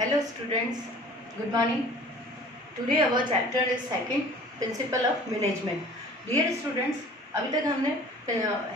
Hello students, good morning. Today our chapter is second, Principle of Management. Dear students, अभी तक हमने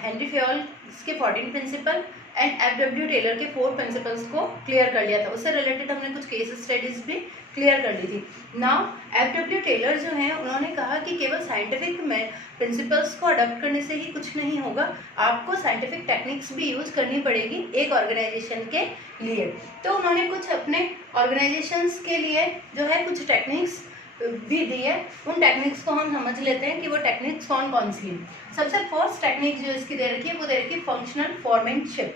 Henry Fayol के 14 principal and F.W.. Taylor के 4 principles को clear कर लिया था. उससे रिलेटेड हमने कुछ केस स्टडीज भी क्लियर कर ली थी. Now F.W.. टेलर जो हैं उन्होंने कहा कि केवल साइंटिफिक में प्रिंसिपल्स को अडॉप्ट करने से ही कुछ नहीं होगा, आपको साइंटिफिक टेक्निक्स भी यूज करनी पड़ेगी एक ऑर्गेनाइजेशन के लिए. तो उन्होंने कुछ अपने ऑर्गेनाइजेशंस के लिए जो है कुछ टेक्निक्स भी दी है. उन टेक्निक्स को हम समझ लेते हैं कि वो टेक्निक्स कौन कौन सी हैं. सबसे फर्स्ट टेक्निक जो इसकी दे रखी है वो दे रखी है फंक्शनल फॉर्मेनशिप.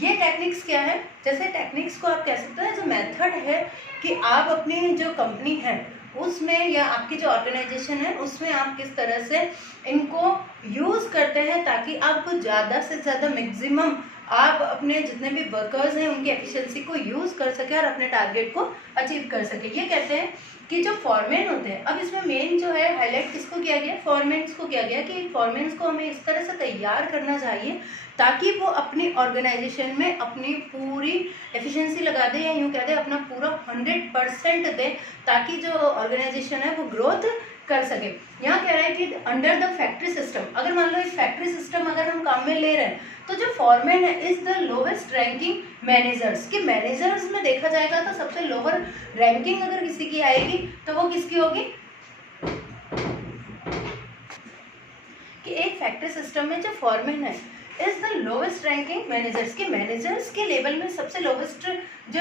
ये टेक्निक्स क्या है? जैसे टेक्निक्स को आप कह सकते हैं जो मेथड है कि आप अपनी जो कंपनी है उसमें या आपकी जो ऑर्गेनाइजेशन है उसमें आप किस तरह से इनको यूज़ करते हैं ताकि आप ज़्यादा से ज़्यादा मैक्सिमम आप अपने जितने भी वर्कर्स हैं उनकी एफिशिएंसी को यूज़ कर सके और अपने टारगेट को अचीव कर सके. ये कहते हैं कि जो फॉरमैन होते हैं, अब इसमें मेन जो है हाईलाइट किसको किया गया, फॉरमैन्स को किया गया कि फॉरमैन्स को हमें इस तरह से तैयार करना चाहिए ताकि वो अपनी ऑर्गेनाइजेशन में अपनी पूरी एफिशिएंसी लगा दे या यूँ कह दे अपना पूरा 100% दे ताकि जो ऑर्गेनाइजेशन है वो ग्रोथ कर सके. यहाँ कह रहा है कि अंडर द फैक्ट्री सिस्टम, अगर मान लो एक फैक्ट्री सिस्टम अगर हम काम में ले रहे हैं तो जो फॉरमैन है is the lowest ranking managers. कि मैनेजर्स में देखा जाएगा तो सबसे लोअर रैंकिंग अगर किसी की आएगी तो वो किसकी होगी कि एक फैक्ट्री सिस्टम में जो फॉरमैन है is the lowest ranking managers. के मैनेजर्स के लेवल में सबसे लोवेस्ट जो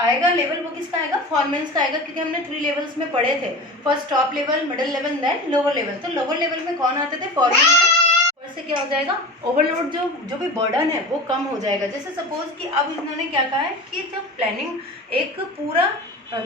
आएगा लेवल वो किसका आएगा, फॉरमैन्स का आएगा. क्योंकि हमने 3 लेवल्स में पढ़े थे, first top level, middle level, then lower level. तो लोअर लेवल में कौन आते थे, फॉरमैन. से क्या हो जाएगा, ओवरलोड जो भी बर्डन है वो कम हो जाएगा. जैसे सपोज कि अब इन्होंने क्या कहा है कि जब प्लानिंग एक पूरा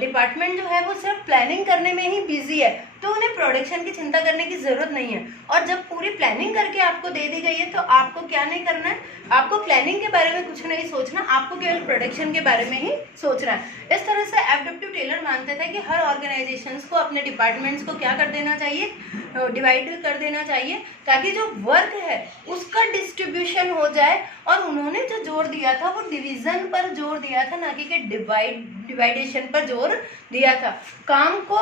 डिपार्टमेंट जो है वो सिर्फ प्लानिंग करने में ही बिजी है तो उन्हें प्रोडक्शन की चिंता करने की ज़रूरत नहीं है. और जब पूरी प्लानिंग करके आपको दे दी गई है तो आपको क्या नहीं करना है, आपको प्लानिंग के बारे में कुछ नहीं सोचना, आपको केवल प्रोडक्शन के बारे में ही सोचना है. इस तरह से एफ.डब्ल्यू. टेलर मानते थे कि हर ऑर्गेनाइजेशंस को अपने डिपार्टमेंट्स को क्या कर देना चाहिए, डिवाइड कर देना चाहिए ताकि जो वर्क है उसका डिस्ट्रीब्यूशन हो जाए. और उन्होंने जो जोर दिया था वो डिवीज़न पर जोर दिया था, ना कि डिवाइडेशन पर जोर दिया था. काम को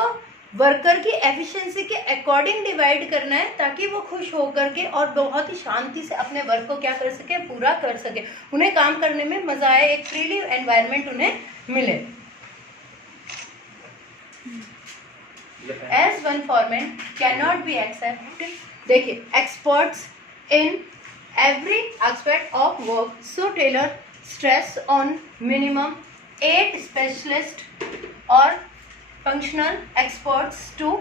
वर्कर की एफिशिएंसी के अकॉर्डिंग डिवाइड करना है ताकि वो खुश होकर के और बहुत ही शांति से अपने वर्क को क्या कर सके, पूरा कर सके, उन्हें काम करने में मजा आए, एक फ्रीली एनवायरनमेंट उन्हें मिले. As one foreman cannot be accepted, देखिए experts in every aspect of work, so Taylor stress on minimum 8 specialists or functional experts to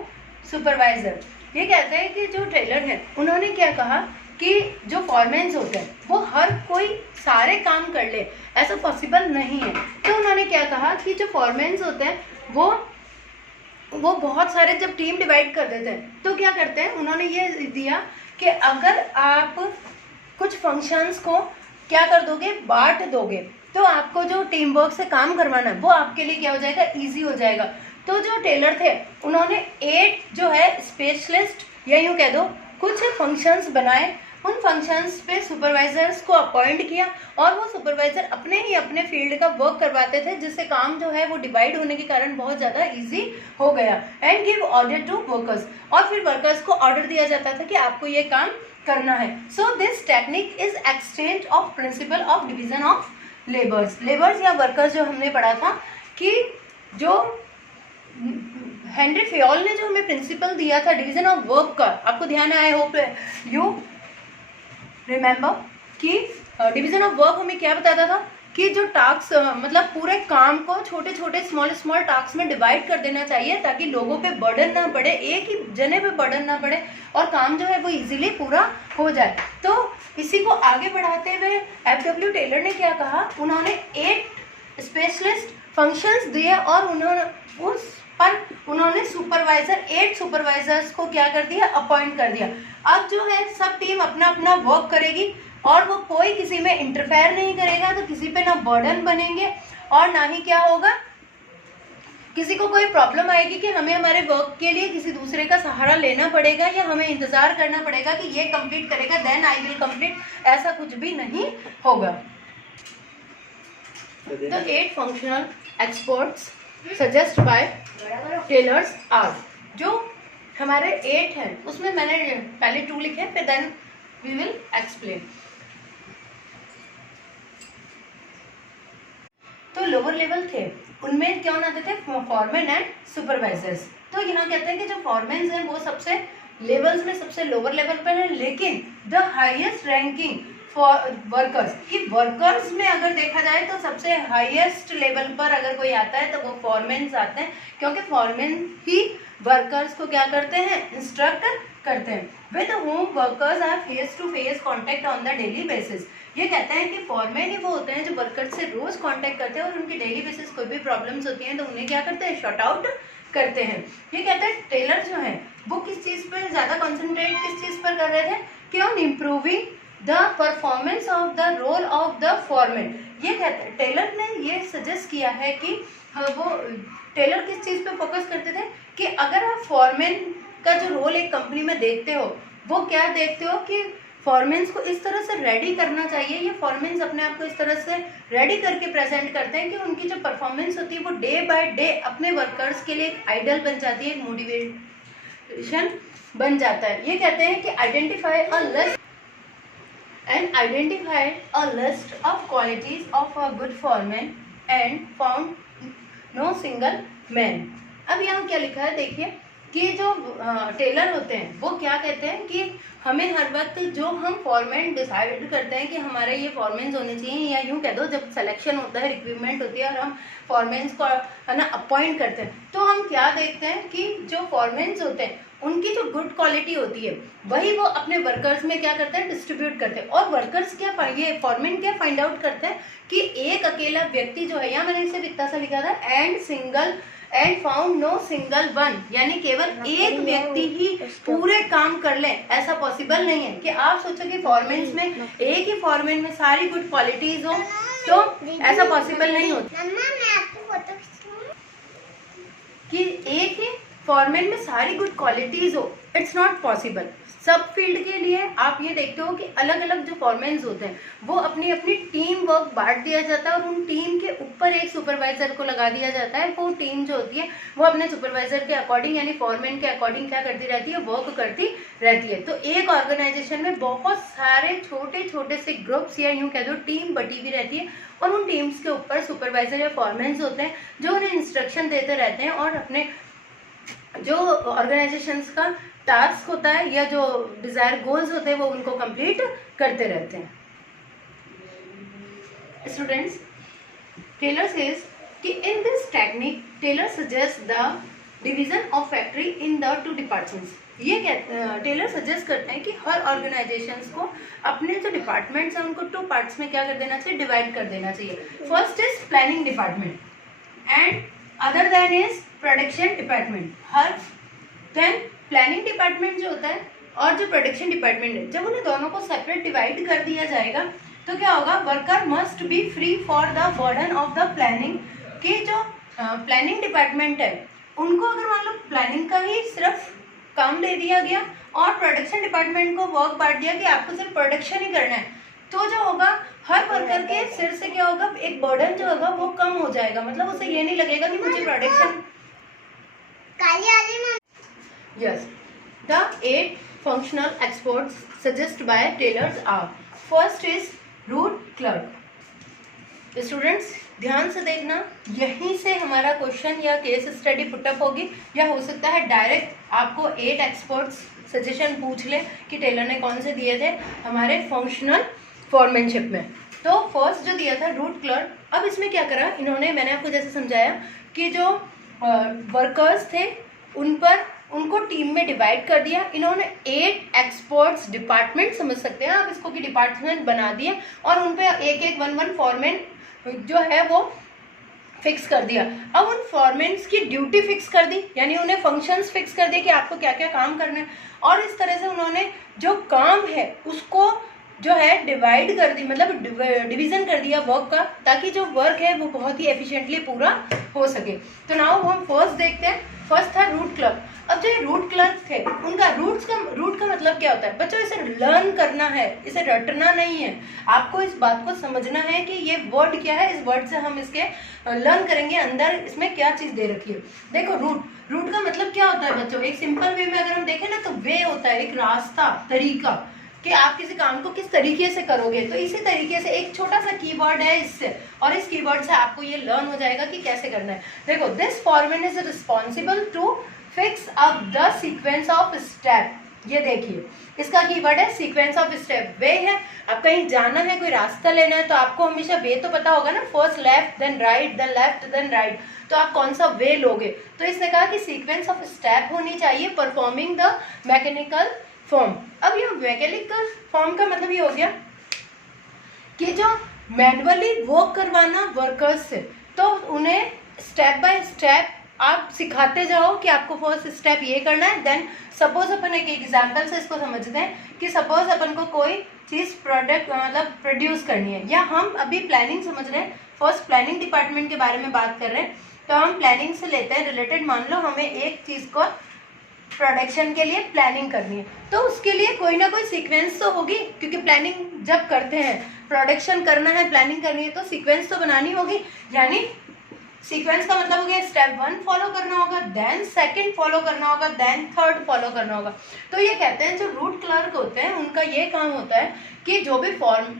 supervisor. ये कहते हैं कि जो टेलर है उन्होंने क्या कहा कि जो फॉरमैन्स होते हैं वो हर कोई सारे काम कर ले, ऐसा पॉसिबल नहीं है. तो उन्होंने क्या कहा कि जो फॉरमैन्स होते हैं वो बहुत सारे जब टीम डिवाइड कर देते हैं तो क्या करते हैं, उन्होंने ये दिया कि अगर आप कुछ फंक्शंस को क्या कर दोगे, बांट दोगे, तो आपको जो टीम वर्क से काम करवाना है वो आपके लिए क्या हो जाएगा, इजी हो जाएगा. तो जो टेलर थे उन्होंने 8 जो है स्पेशलिस्ट या यूँ कह दो कुछ फंक्शंस बनाए. उन फंक्शंस पे सुपरवाइजर्स को अपॉइंट किया और वो सुपरवाइजर अपने ही अपने फील्ड का वर्क करवाते थे जिससे काम जो है वो डिवाइड होने के कारण बहुत ज़्यादा इजी हो गया. And give order to workers, और फिर वर्कर्स को ऑर्डर दिया जाता था कि आपको ये काम करना है. So this technique is exchange of principle of division of labours या वर्कर्स जो हमने पढ़ा था कि जो हेनरी फेयोल ने जो हमें प्रिंसिपल दिया था डिवीजन ऑफ वर्क का, आपको ध्यान आया, होप यू रिमेंबर कि डिवीजन ऑफ वर्क हमें क्या बताता था कि जो टास्क मतलब पूरे काम को छोटे छोटे स्मॉल टास्क में डिवाइड कर देना चाहिए ताकि लोगों पे बर्डन ना पड़े, एक ही जने पे बर्डन ना पड़े और काम जो है वो इजीली पूरा हो जाए. तो इसी को आगे बढ़ाते हुए एफ.डब्ल्यू. टेलर ने क्या कहा, उन्होंने 8 स्पेशलिस्ट फंक्शंस दिए और उन्होंने सुपरवाइजर 8 सुपरवाइजर्स को क्या कर दिया, अपॉइंट कर दिया. अब जो है सब टीम अपना अपना वर्क करेगी और वो कोई किसी में इंटरफेयर नहीं करेगा, तो किसी पे ना बर्डन बनेंगे और ना ही क्या होगा, किसी को कोई प्रॉब्लम आएगी कि हमें हमारे वर्क के लिए किसी दूसरे का सहारा लेना पड़ेगा या हमें इंतजार करना पड़ेगा कि ये कंप्लीट करेगा देन आई विल कंप्लीट, ऐसा कुछ भी नहीं होगा. The 8 functional exports suggest by Taylor's are, जो हमारे 8 हैं उसमें मैंने पहले 2 लिखे फिर देन वी विल एक्सप्लेन। तो लोअर लेवल थे उनमें क्या आते थे, फॉरमैन एंड सुपरवाइजर्स। तो यहाँ कहते हैं कि जो फॉरमैन हैं वो सबसे लेवल्स में सबसे लोअर लेवल पर है, लेकिन the highest ranking for workers, कि वर्कर्स में अगर देखा जाए तो सबसे हाईएस्ट लेवल पर अगर कोई आता है तो वो फॉरमैन आते हैं, क्योंकि फॉरमैन ही वर्कर्स को क्या करते हैं, इंस्ट्रक्ट करते हैं। With home workers are face to face contact on the daily basis. ये कहते हैं कि फॉरमैन ही वो होते हैं जो वर्कर्स से रोज कांटेक्ट करते हैं और उनकी डेली बेसिस कोई भी प्रॉब्लम्स होती हैं तो उन्हें क्या करते हैं, शॉर्ट आउट करते हैं। ये कहते हैं टेलर जो है वो किस चीज़ पर ज़्यादा कॉन्सेंट्रेट किस चीज़ पर कर रहे थे, कि on improving the performance of the role of the foreman. ये कहते हैं टेलर ने ये सजेस्ट किया है कि वो टेलर किस चीज़ पे फोकस करते थे, कि अगर आप फॉरमैन का जो रोल एक कंपनी में देखते हो वो क्या देखते हो कि फॉरमेंस को इस तरह से रेडी करना चाहिए, ये फॉरमेंस अपने आप को इस तरह से रेडी करके प्रेजेंट करते हैं कि उनकी जो परफॉर्मेंस होती है वो डे बाय डे अपने वर्कर्स के लिए एक आइडल बन जाती है, एक मोटिवेशन बन जाता है। ये कहते हैं कि identify a list of qualities of a good foreman and found no single man. अब यहाँ क्या लिखा है देखिए, कि जो टेलर होते हैं वो क्या कहते हैं कि हमें हर वक्त जो हम फॉरमैन डिसाइड करते हैं कि हमारे ये फॉरमैन्स होने चाहिए, या यूँ कह दो जब सिलेक्शन होता है, रिक्रूटमेंट होती है और हम फॉरमैन्स को है ना अपॉइंट करते हैं, तो हम क्या देखते हैं कि जो फॉरमैन्स होते हैं उनकी जो गुड क्वालिटी होती है वही वो अपने वर्कर्स में क्या करते हैं, डिस्ट्रीब्यूट करते हैं। और वर्कर्स क्या, ये फॉरमैन क्या फाइंड आउट करते हैं कि एक अकेला व्यक्ति जो है, या मैंने इसे इतना सा लिखा था, and found no single one, यानी केवल एक व्यक्ति ही पूरे काम कर ले, ऐसा पॉसिबल नहीं है। कि आप सोचो कि फॉरमैन्स में एक ही फॉरमैन में सारी गुड क्वालिटीज हो, तो ऐसा पॉसिबल नहीं होता कि एक ही फॉरमैन में सारी गुड क्वालिटीज हो, इट्स नॉट पॉसिबल। सब फील्ड के लिए आप ये देखते हो कि अलग अलग जो फॉरमैन्स होते हैं वो अपनी अपनी टीम वर्क बांट दिया जाता है और उन टीम के ऊपर एक सुपरवाइजर को लगा दिया जाता है। वो टीम जो होती है वो अपने सुपरवाइजर के अकॉर्डिंग यानी फॉरमैन के अकॉर्डिंग क्या करती रहती है, वर्क करती रहती है। तो एक ऑर्गेनाइजेशन में बहुत सारे छोटे छोटे से ग्रुप्स या यूँ कह दो टीम बटी हुई रहती है और उन टीम्स के ऊपर सुपरवाइजर या फॉरमैन्स होते हैं जो उन्हें इंस्ट्रक्शन देते रहते हैं और अपने जो ऑर्गेनाइजेशंस का टास्क होता है या जो डिजायर गोल्स होते हैं वो उनको कंप्लीट करते रहते हैं। स्टूडेंट्स, टेलर सेज कि in this technique Taylor suggest the division of factory in the 2 departments. ये टेलर सजेस्ट करते हैं कि हर ऑर्गेनाइजेशंस को अपने जो डिपार्टमेंट्स हैं उनको 2 पार्ट्स में क्या कर देना चाहिए, डिवाइड कर देना चाहिए। First is planning department and other then is production department. Then planning department जो होता है और जो प्रोडक्शन डिपार्टमेंट है, जब उन्हें दोनों को सेपरेट डिवाइड कर दिया जाएगा तो क्या होगा, worker must be free for the burden of the planning. कि जो प्लानिंग डिपार्टमेंट है उनको अगर मान लो प्लानिंग का ही सिर्फ काम दे दिया गया और प्रोडक्शन डिपार्टमेंट को वर्क बांट दिया कि आपको सिर्फ प्रोडक्शन ही करना है, तो जो होगा हर वर्कर के सिर से क्या होगा, एक बर्डन जो होगा वो कम हो जाएगा। मतलब उसे ये नहीं लगेगा कि मुझे production. Yes, the 8 functional exports suggested by tailors are: first is root clerk. Students, ध्यान से देखना, यहीं से हमारा क्वेश्चन या केस स्टडी पुटअप होगी, या हो सकता है डायरेक्ट आपको 8 एक्सपर्ट्स सजेशन पूछ ले कि टेलर ने कौन से दिए थे हमारे फंक्शनल फॉरमैनशिप में। तो फर्स्ट जो दिया था रूट क्लर्क। अब इसमें क्या करा इन्होंने, मैंने आपको जैसे समझाया कि जो वर्कर्स थे उनको टीम में डिवाइड कर दिया। इन्होंने 8 एक्सपर्ट्स डिपार्टमेंट समझ सकते हैं आप इसको कि डिपार्टमेंट बना दिए और उन पे एक 1 फॉरमैन जो है वो फिक्स कर दिया। अब उन फॉरमैन्स की ड्यूटी फिक्स कर दी, यानी उन्हें फंक्शंस फिक्स कर दिए कि आपको क्या क्या काम करना है, और इस तरह से उन्होंने जो काम है उसको जो है डिवाइड कर दी, मतलब डिवीजन कर दिया वर्क का, ताकि जो वर्क है वो बहुत ही एफिशिएंटली पूरा हो सके। तो नाउ हम फर्स्ट देखते हैं। फर्स्ट था रूट क्लर्क। अब जो ये रूट क्लर्क थे उनका रूट का मतलब क्या होता है बच्चों? इसे लर्न करना है, इसे रटना नहीं है। आपको इस बात को समझना है कि ये वर्ड क्या है, इस वर्ड से हम इसके लर्न करेंगे अंदर इसमें क्या चीज दे रखी है। देखो रूट का मतलब क्या होता है बच्चों? एक सिंपल वे में अगर हम देखें ना तो वे होता है एक रास्ता, तरीका कि आप किसी काम को किस तरीके से करोगे। तो इसी तरीके से एक छोटा सा कीवर्ड है इससे, और इस कीवर्ड से आपको ये लर्न हो जाएगा कि कैसे करना है। देखो, this foreman is responsible to fix up the sequence of step. ये देखिए, इसका कीवर्ड है सीक्वेंस ऑफ स्टेप। वे है, अब कहीं जाना है, कोई रास्ता लेना है, तो आपको हमेशा वे तो पता होगा ना, first left then right then left then right, तो आप कौन सा वे लोगे। तो इसने कहा कि सीक्वेंस ऑफ स्टेप होनी चाहिए परफॉर्मिंग द मैकेनिकल फॉर्म। अब ये मैकेनिकल फॉर्म का मतलब ये हो गया कि जो मैनुअली वर्क करवाना वर्कर्स से, तो उन्हें स्टेप बाय स्टेप आप सिखाते जाओ कि आपको फर्स्ट स्टेप ये करना है। देन सपोज अपन एक एग्जांपल से इसको समझते हैं कि सपोज अपन को कोई चीज़ प्रोडक्ट मतलब प्रोड्यूस करनी है, या हम अभी प्लानिंग समझ रहे हैं, फर्स्ट प्लानिंग डिपार्टमेंट के बारे में बात कर रहे हैं, तो हम प्लानिंग से लेते हैं रिलेटेड। मान लो हमें एक चीज़ को प्रोडक्शन के लिए प्लानिंग करनी है, तो उसके लिए कोई ना कोई सीक्वेंस तो होगी, क्योंकि प्लानिंग जब करते हैं, प्रोडक्शन करना है, प्लानिंग करनी है, तो सीक्वेंस तो बनानी होगी। यानी सीक्वेंस का मतलब हो गया स्टेप 1 फॉलो करना होगा, देन सेकंड फॉलो करना होगा, देन थर्ड फॉलो करना होगा। तो ये कहते हैं जो रूट क्लर्क होते हैं उनका ये काम होता है कि जो भी फॉर्म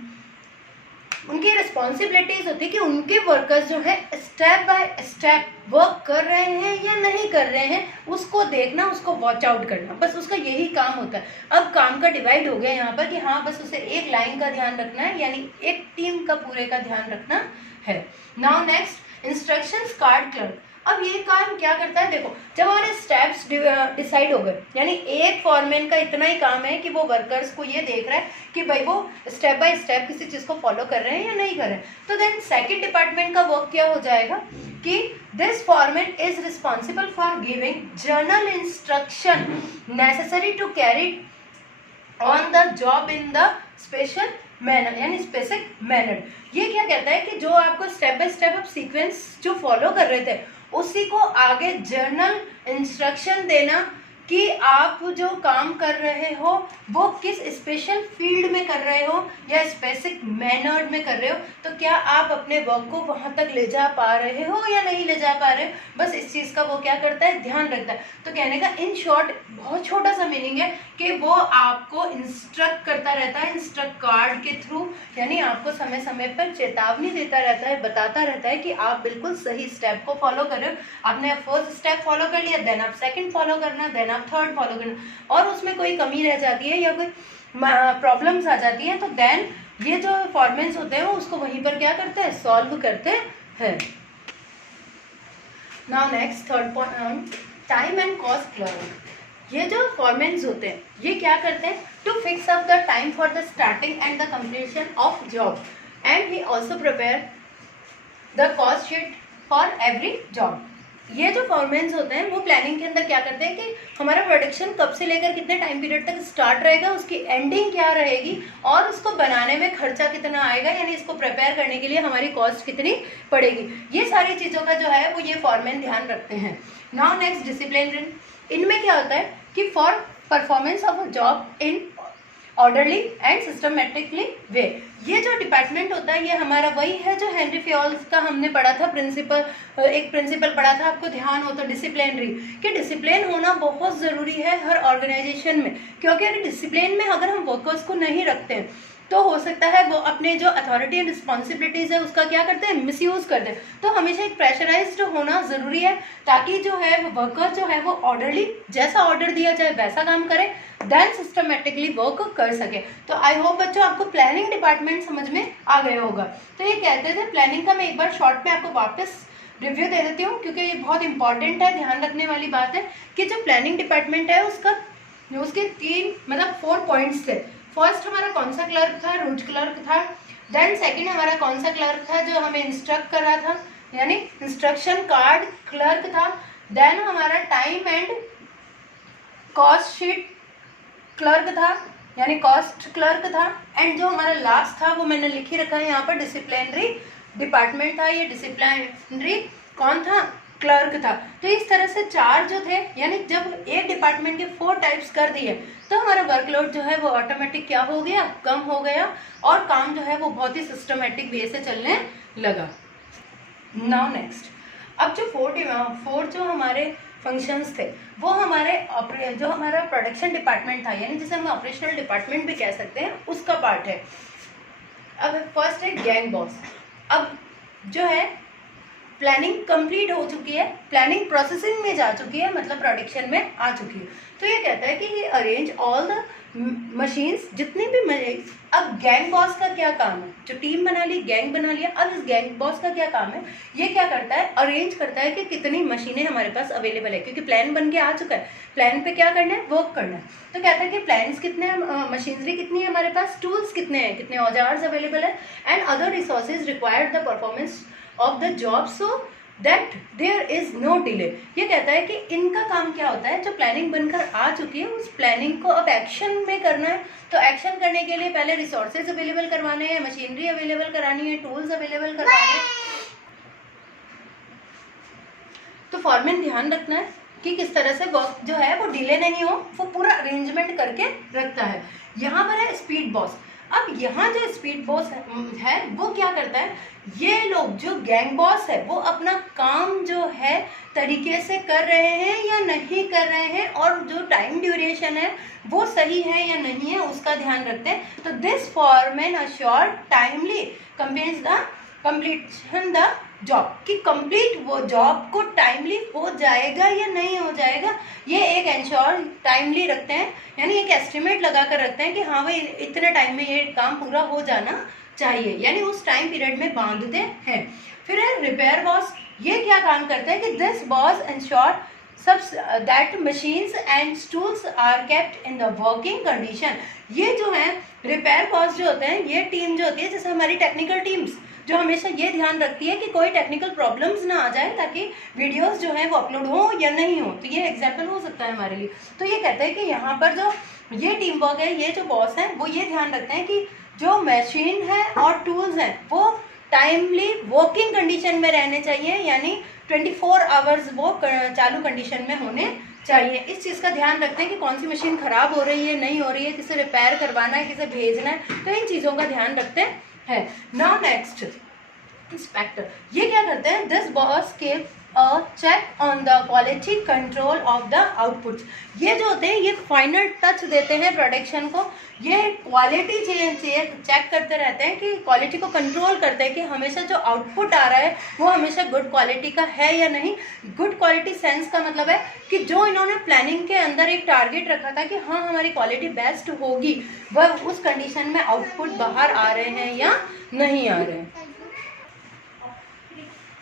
उनकी रिस्पॉन्सिबिलिटीज होती है कि उनके वर्कर्स जो है स्टेप बाय स्टेप वर्क कर रहे हैं या नहीं कर रहे हैं, उसको देखना, उसको वॉच आउट करना, बस उसका यही काम होता है। अब काम का डिवाइड हो गया यहाँ पर कि हाँ बस उसे एक लाइन का ध्यान रखना है, यानी एक टीम का पूरे का ध्यान रखना है। Now next, instructions card clerk. अब ये काम क्या करता है? देखो, जब हमारे स्टेप्स डिसाइड हो गए, यानी एक फॉरमैन का इतना ही काम है कि वो वर्कर्स को ये देख रहा है कि भाई वो स्टेप बाय स्टेप किसी चीज़ को फॉलो कर रहे हैं या नहीं कर रहे हैं। तो देन सेकंड डिपार्टमेंट का वर्क क्या हो जाएगा कि this foreman is responsible for giving general instruction necessary to carry on the job in the special manner, यानी स्पेसिफिक मैनर। ये क्या कहता है कि जो आपको स्टेप बाय स्टेप आप सीक्वेंस जो फॉलो कर रहे थे उसी को आगे जर्नल इंस्ट्रक्शन देना कि आप जो काम कर रहे हो वो किस स्पेशल फील्ड में कर रहे हो या स्पेसिफिक मैनर्ड में कर रहे हो, तो क्या आप अपने वर्क को वहाँ तक ले जा पा रहे हो या नहीं ले जा पा रहे हो, बस इस चीज़ का वो क्या करता है, ध्यान रखता है। तो कहने का इन शॉर्ट बहुत छोटा सा मीनिंग है कि वो आपको इंस्ट्रक्ट करता रहता है इंस्ट्रक्ट कार्ड के थ्रू, यानी आपको समय समय पर चेतावनी देता रहता है, बताता रहता है कि आप बिल्कुल सही स्टेप को फॉलो कर रहे हो। आपने फर्स्ट स्टेप फॉलो कर लिया, देन आप सेकंड फॉलो करना, देन आप थर्ड फॉलो करना, और उसमें कोई कमी रह जाती है या कोई प्रॉब्लम्स आ जाती है तो देन ये जो फॉरमैन्स होते हैं वो उसको वहीं पर क्या करते हैं, सॉल्व करते हैं। Now next third point, time and cost clerk. ये जो फॉरमैन्स होते हैं ये क्या करते हैं, to fix up the time for the starting and the completion of job, and he also prepare the cost sheet for every job. ये जो फॉरमैन्स होते हैं वो प्लानिंग के अंदर क्या करते हैं कि हमारा प्रोडक्शन कब से लेकर कितने टाइम पीरियड तक स्टार्ट रहेगा, उसकी एंडिंग क्या रहेगी, और उसको बनाने में खर्चा कितना आएगा, यानी इसको प्रिपेयर करने के लिए हमारी कॉस्ट कितनी पड़ेगी, ये सारी चीज़ों का जो है वो ये फॉरमैन ध्यान रखते हैं। Now next, discipline. इनमें क्या होता है कि for performance of a job in orderly and systematically way. ये जो डिपार्टमेंट होता है ये हमारा वही है जो हेनरी फ्योल्स का हमने पढ़ा था प्रिंसिपल, एक प्रिंसिपल पढ़ा था, आपको ध्यान हो तो, डिसिप्लिनरी, कि डिसिप्लिन होना बहुत ज़रूरी है हर ऑर्गेनाइजेशन में, क्योंकि अगर डिसिप्लिन में अगर हम वर्कर्स को नहीं रखते हैं तो हो सकता है वो अपने जो अथॉरिटी एंड रिस्पॉन्सिबिलिटीज़ है उसका क्या करते हैं, मिसयूज़ करते हैं। तो हमेशा एक प्रेशराइज्ड होना ज़रूरी है ताकि जो है वो वर्कर जो है वो ऑर्डरली, जैसा ऑर्डर दिया जाए वैसा काम करे, देन सिस्टमेटिकली वर्क कर सके। तो आई होप बच्चों आपको प्लानिंग डिपार्टमेंट समझ में आ गया होगा। तो ये कहते थे प्लानिंग का, मैं एक बार शॉर्ट में आपको वापस रिव्यू दे देती हूँ क्योंकि ये बहुत इंपॉर्टेंट है, ध्यान रखने वाली बात है कि जो प्लानिंग डिपार्टमेंट है उसके 4 पॉइंट्स थे। फर्स्ट हमारा कौन सा क्लर्क था, रूट क्लर्क था। देन सेकंड हमारा कौन सा क्लर्क था, जो हमें इंस्ट्रक्ट कर रहा था, यानी इंस्ट्रक्शन कार्ड क्लर्क था। देन हमारा time and cost sheet clerk था, यानी कॉस्ट क्लर्क था। एंड जो हमारा लास्ट था वो मैंने लिखी रखा है यहाँ पर, डिसिप्लिनरी डिपार्टमेंट था। ये डिसिप्लिनरी कौन था, क्लर्क था। तो इस तरह से 4 जो थे, यानी जब एक डिपार्टमेंट के 4 टाइप्स कर दिए तो हमारा वर्कलोड जो है वो ऑटोमेटिक क्या हो गया, कम हो गया, और काम जो है वो बहुत ही सिस्टमेटिक वे से चलने लगा। नाउ नेक्स्ट, अब जो 4 जो हमारे फंक्शंस थे वो हमारे जो हमारा प्रोडक्शन डिपार्टमेंट था, यानी जिसे हम ऑपरेशनल डिपार्टमेंट भी कह सकते हैं, उसका पार्ट है। अब फर्स्ट है गैंग बॉस। अब जो है प्लानिंग कंप्लीट हो चुकी है, प्लानिंग प्रोसेसिंग में जा चुकी है, मतलब प्रोडक्शन में आ चुकी है। तो ये कहता है कि ये अरेंज ऑल द मशीन्स, जितनी भी। अब गैंग बॉस का क्या काम है, जो टीम बना ली, गैंग बना लिया, अब इस गैंग बॉस का क्या काम है, ये क्या करता है, अरेंज करता है कि कितनी मशीनें हमारे पास अवेलेबल है, क्योंकि प्लान बन के आ चुका है, प्लान पे क्या करना है, वर्क करना है। तो कहता है कि प्लान्स कितने हैं, मशीनरी कितनी है हमारे पास, टूल्स कितने हैं, कितने औजार्स अवेलेबल है, and other resources required the performance of the job so that there is no delay. ये कहता है कि इनका काम क्या होता है, जो प्लानिंग बनकर आ चुकी है उस प्लानिंग को अब एक्शन में करना है। तो एक्शन करने के लिए पहले रिसोर्सेज अवेलेबल करवाने हैं, मशीनरी अवेलेबल करानी है, टूल्स अवेलेबल करवाने हैं। तो फॉरमैन ध्यान रखना है कि किस तरह से वर्क जो है वो डिले नहीं हो, वो पूरा अरेंजमेंट करके रखता है। यहाँ पर है स्पीड बॉस। अब यहाँ जो स्पीड बॉस है वो क्या करता है, ये लोग जो गैंग बॉस है वो अपना काम जो है तरीके से कर रहे हैं या नहीं कर रहे हैं, और जो टाइम ड्यूरेशन है वो सही है या नहीं है उसका ध्यान रखते हैं। तो this foreman assure timely completion the job, कि कंप्लीट वो जॉब को टाइमली हो जाएगा या नहीं हो जाएगा, ये एक इंश्योर टाइमली रखते हैं, यानी एक एस्टिमेट लगा कर रखते हैं कि हाँ भाई इतने टाइम में ये काम पूरा हो जाना चाहिए, यानी उस टाइम पीरियड में बांधते हैं। फिर है रिपेयर बॉस। ये क्या काम करता है कि this boss ensure that machines and tools are kept in the working condition. ये जो है रिपेयर बॉस जो होते हैं, ये टीम जो होती है, जैसे हमारी टेक्निकल टीम्स जो हमेशा ये ध्यान रखती है कि कोई टेक्निकल प्रॉब्लम्स ना आ जाए, ताकि वीडियोस जो है वो अपलोड हो या नहीं हो। तो ये एग्जाम्पल हो सकता है हमारे लिए। तो ये कहते हैं कि यहाँ पर जो ये टीम वर्क है, ये जो बॉस है वो ये ध्यान रखते हैं कि जो मशीन है और टूल्स हैं वो टाइमली वर्किंग कंडीशन में रहने चाहिए, यानी 24 आवर्स वो चालू कंडीशन में होने चाहिए। इस चीज़ का ध्यान रखते हैं कि कौन सी मशीन ख़राब हो रही है, नहीं हो रही है, किसे रिपेयर करवाना है, किसे भेजना है, तो इन चीज़ों का ध्यान रखते हैं। Now next inspector. ये क्या करते हैं, दिस बॉस के check on the quality control of the outputs. ये जो होते हैं ये फाइनल टच देते हैं प्रोडक्शन को, ये क्वालिटी चेक करते रहते हैं कि क्वालिटी को कंट्रोल करते हैं कि हमेशा जो आउटपुट आ रहा है वो हमेशा गुड क्वालिटी का है या नहीं। गुड क्वालिटी सेंस का मतलब है कि जो इन्होंने प्लानिंग के अंदर एक टारगेट रखा था कि हाँ हमारी क्वालिटी बेस्ट होगी, वह उस कंडीशन में आउटपुट बाहर आ रहे हैं या नहीं आ रहे हैं।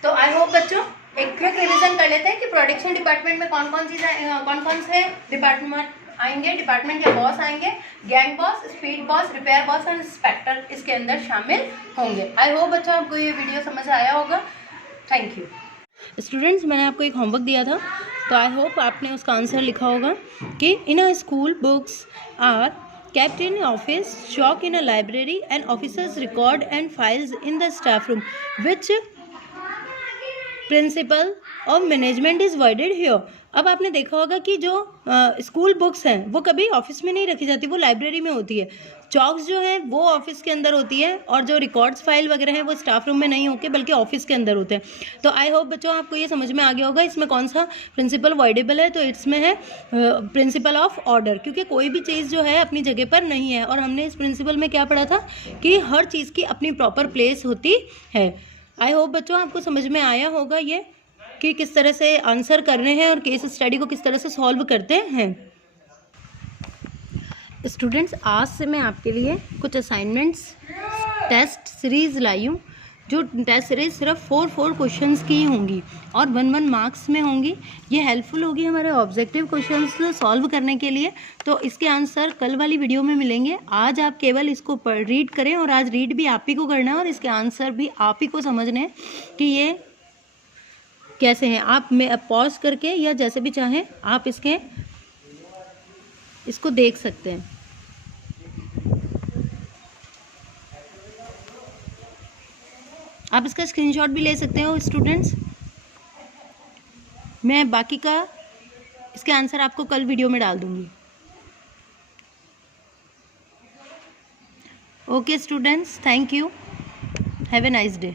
तो आई होप बच्चों एक क्विक रिवीजन कर लेते हैं कि प्रोडक्शन डिपार्टमेंट में कौन कौन से डिपार्टमेंट आएंगे, डिपार्टमेंट के बॉस आएंगे, gang boss, speed boss, repair boss और इंस्पेक्टर इसके अंदर शामिल होंगे। आई होप बच्चों आपको ये वीडियो समझ आया होगा। Thank you students. मैंने आपको एक होमवर्क दिया था, तो आई होप आपने उसका आंसर लिखा होगा कि in a school books are kept in office, stock in a library and officers record and files in the staff room. Which principal और मैनेजमेंट इज़ वर्डेड हियर। अब आपने देखा होगा कि जो स्कूल बुक्स हैं वो कभी ऑफिस में नहीं रखी जाती, वो लाइब्रेरी में होती है। चॉक्स जो है वो ऑफिस के अंदर होती है, और जो रिकॉर्ड्स फाइल वगैरह हैं वो स्टाफ रूम में नहीं होके बल्कि ऑफिस के अंदर होते हैं। तो आई होप बच्चों आपको ये समझ में आ गया होगा इसमें कौन सा प्रिंसिपल वर्डेबल है। तो इसमें है प्रिंसिपल ऑफ ऑर्डर, क्योंकि कोई भी चीज़ जो है अपनी जगह पर नहीं है, और हमने इस प्रिंसिपल में क्या पढ़ा था कि हर चीज़ की अपनी प्रॉपर प्लेस होती है। आई होप बच्चों आपको समझ में आया होगा ये कि किस तरह से आंसर करने हैं और केस स्टडी को किस तरह से सॉल्व करते हैं। स्टूडेंट्स आज से मैं आपके लिए कुछ असाइनमेंट्स टेस्ट सीरीज़ लाई हूँ, जो टेस्ट सीरीज सिर्फ 4 क्वेश्चंस की होंगी और 1 मार्क्स में होंगी। ये हेल्पफुल होगी हमारे ऑब्जेक्टिव क्वेश्चंस सॉल्व करने के लिए। तो इसके आंसर कल वाली वीडियो में मिलेंगे। आज आप केवल इसको रीड करें, और आज रीड भी आप ही को करना है और इसके आंसर भी आप ही को समझने हैं कि ये कैसे हैं। आप में पॉज करके या जैसे भी चाहें आप इसको देख सकते हैं। आप इसका स्क्रीनशॉट भी ले सकते हो स्टूडेंट्स। मैं बाकी का इसके आंसर आपको कल वीडियो में डाल दूँगी। Okay students, thank you, have a nice day.